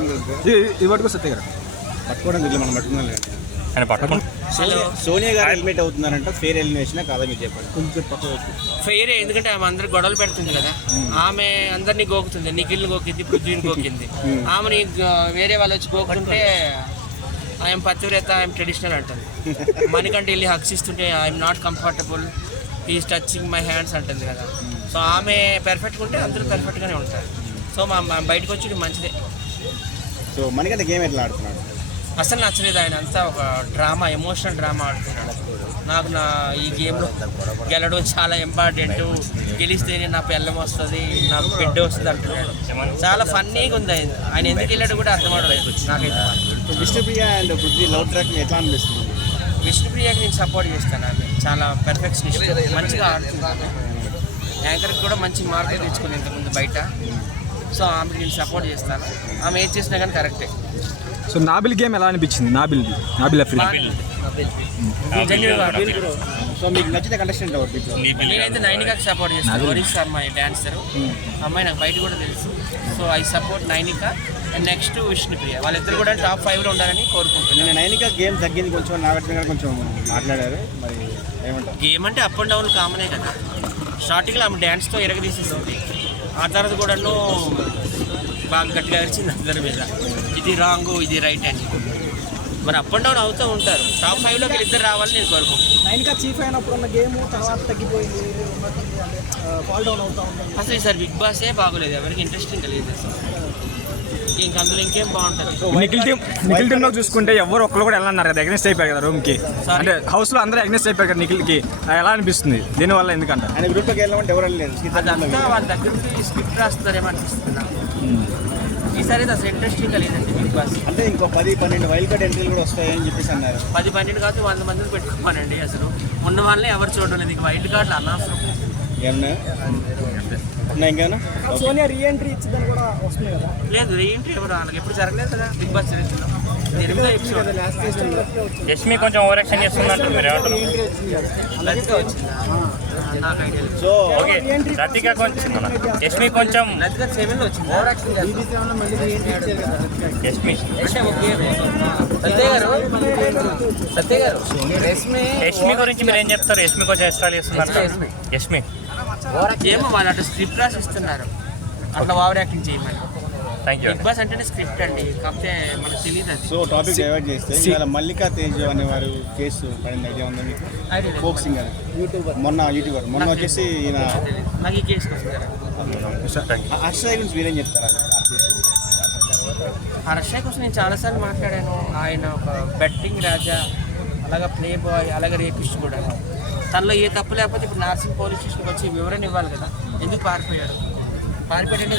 ఇది పట్టుకో సత్య గారు పట్టుకోవడం దిగులు మనం పట్టుకున్నాం ఆయన పట్టుకో. సోనియా గారు హెల్మెట్ అవుతున్నారంట ఫెయిర్ ఎలిమినేషన్ కాదా మీరు చెప్పండి కొంచెం ఫెయిర్ ఎందుకంటే ఆమె అందరు గొడవలు పెడుతుంది కదా. ఆమె అందరినీ గోకుతుంది, నిఖిల్ని గోకింది, పృథ్వీని గోకింది. ఆమెని వేరే వాళ్ళు వచ్చి గోకుతుంటే ఐఎమ్ పతివ్రత, ఐఎమ్ ట్రెడిషనల్ అంటుంది. మనకంటే వెళ్ళి హక్స్ ఇస్తుంటే I'm not comfortable, is touching my hands అంటుంది కదా. సో ఆమె పెర్ఫెక్ట్గా ఉంటే అందరూ పెర్ఫెక్ట్గానే ఉంటారు. సో మా బయటకు వచ్చి మంచిదే. సో మనకంటే గేమ్ ఎట్లా ఆడుతున్నాడు అసలు నచ్చలేదు. ఆయన అంతా ఒక డ్రామా, ఎమోషనల్ డ్రామా ఆడుతున్నాడు. నాకు ఈ గేమ్లో గెలడం చాలా ఇంపార్టెంట్, గెలిస్తేనే నా పిల్లం వస్తుంది, నా బిడ్డ వస్తుంది అంటున్నాడు. చాలా ఫన్నీగా ఉంది. ఆయన ఎందుకు వెళ్ళాడు కూడా అర్థం అవలేదు నాకైతే. Vishnupriya and Prithvi love track ఎట్లా అనిపిస్తుంది? విష్ణుప్రియకి నేను సపోర్ట్ చేస్తాను. ఆమె చాలా పెర్ఫెక్షనిస్ట్, మంచిగా ఆడుతుంది. యాంకర్కి కూడా మంచి మార్కులు తెచ్చుకుంది ఇంతకుముందు బయట. సో ఆమెకి నేను సపోర్ట్ చేస్తాను. ఆమె ఏం చేసినా కానీ కరెక్టే. సో నాబిల్ గేమ్ ఎలా అనిపించింది? నాబిల్ సో మీకు నచ్చిన కంటెస్టెంట్ ఎవరు? నేనైతే నైనికాకి సపోర్ట్ చేస్తాను. ఒరిస్సా అమ్మాయి డాన్సర్ అమ్మాయి నాకు బయట కూడా తెలుసు. So I support Nainika and next Vishnupriya. వాళ్ళిద్దరు కూడా టాప్ 5లో ఉండాలని కోరుకుంటున్నాను. నేను నైనికా గేమ్ తగ్గింది కొంచెం, నాగార్జున గారు కొంచెం మాట్లాడారు, మరి ఏమంటారు? గేమ్ అంటే అప్ అండ్ డౌన్ కామనే కదా. స్టార్టింగ్లో ఆమె డ్యాన్స్తో ఎరగదీసేసింది, ఆ తర్వాత కూడాను బాగా గట్టిగా అరిచింది అందరి మీద, ఇది రాంగ్ ఇది రైట్ అని. మరి అప్ అండ్ డౌన్ అవుతూ ఉంటారు. టాప్ 5లోకి ఇద్దరు రావాలని నేను కోరుకుంటున్నాను. నైన్కా చీఫ్ అయినప్పుడు ఉన్న గేమ్ తర్వాత తగ్గిపోయింది, ఫాల్ డౌన్ అవుతా ఉంటుంది. అసలు ఈసారి బిగ్ బాసే బాగోలేదు, ఎవరికి ఇంట్రెస్టింగ్ లేదు అసలు. ఇంక అందులో ఇంకేం బాగుంటుంది. నిఖిల్ టీంలో చూసుకుంటే ఎవరు ఒక్కరు కూడా వెళ్ళన్నారు కదా, అగ్నెస్ట్ అయిపోయారు కదా రూమ్కి, అంటే హౌస్లో అందరూ అగ్నెస్ట్ అయిపోయారు కదా నిఖిల్కి. ఎలా అనిపిస్తుంది దీనివల్ల? ఎందుకంటే ఆయన గ్రూప్లోకి వెళ్ళమంటే ఎవరు వెళ్ళలేదు, అదంతా వాళ్ళ దగ్గరికి స్క్రిప్ట్ రాస్తున్నారేమో అనిపిస్తుంది నాకు. ఈసారి అయితే అసలు ఇంట్రెస్టింగ్గా లేదండి బిగ్ బాస్. అంటే ఇంకో 10-12 వైల్డ్ కార్డ్ ఎంట్రీలు కూడా వస్తాయని చెప్పేసి అన్నారు. 10-12 కాదు 100 మందిని పెట్టుకోమనండి. అసలు ఉన్న వాళ్ళని ఎవరు చూడలేదు. ఇంక వైల్డ్ కార్డులు అనవసరం. ఏమన్నా ఇంకేనా? సోనియా రీఎంట్రీ ఇచ్చిందని కూడా వస్తుంది కదా. లేదు, రీఎంట్రీ ఎవరు వాళ్ళకి ఎప్పుడు జరగలేదు కదా బిగ్ బాస్ చరిత్రలో. 8వ ఎపిసోడ్ యష్మి కొంచెం ఓవర్ యాక్షన్ చేస్తున్నట్టు మీరు ఏమంటారు? లతిక వచ్చిందా? నాకు ఐడియా లేదు. సో ఓకే, రతిక కొంచెం, యష్మి కొంచెం, లతిక 7లో వచ్చింది. ఓవర్ యాక్షన్ యష్మి సత్య గారు యష్మి గురించి మీరు ఏం చెప్తారు? యష్మి కొంచెం ఎక్స్ట్రా చేస్తున్నారు. యష్మి ఏమో వాళ్ళు అటు స్క్రిప్ట్ రాసి ఇస్తున్నారు, అట్లా ఓవర్ యాక్టింగ్ చేయమని. Thank you. బిగ్ బాస్ అంటేనే స్క్రిప్ట్ అండి, కాకపోతే మనకు తెలియదు అది. సో టాపిక్ డైవర్ట్ చేస్తే ఇవాళ మల్లికా తేజ్ అనేవారు కేసు పడింది, ఐడియా ఉందా మీకు? ఐడియా లేదు. ఫోక్ సింగర్ యూట్యూబర్ మొన్న వచ్చేసి ఈయన నాకు ఈ కేసుకి వస్తుంది. హర్ష గురించి మీరేం చెప్తారు? హర్ష కోసం నేను చాలాసార్లు మాట్లాడాను. ఆయన ఒక బెట్టింగ్ రాజా, అలాగే ప్లే బాయ్, అలాగే రేపిస్ట్ కూడా. తనలో ఏ తప్పు లేకపోతే ఇప్పుడు నార్సింగ్ పోలీస్ స్టేషన్కి వచ్చి వివరణ ఇవ్వాలి కదా, ఎందుకు పారిపోయాడు? పారిపోయాడంటే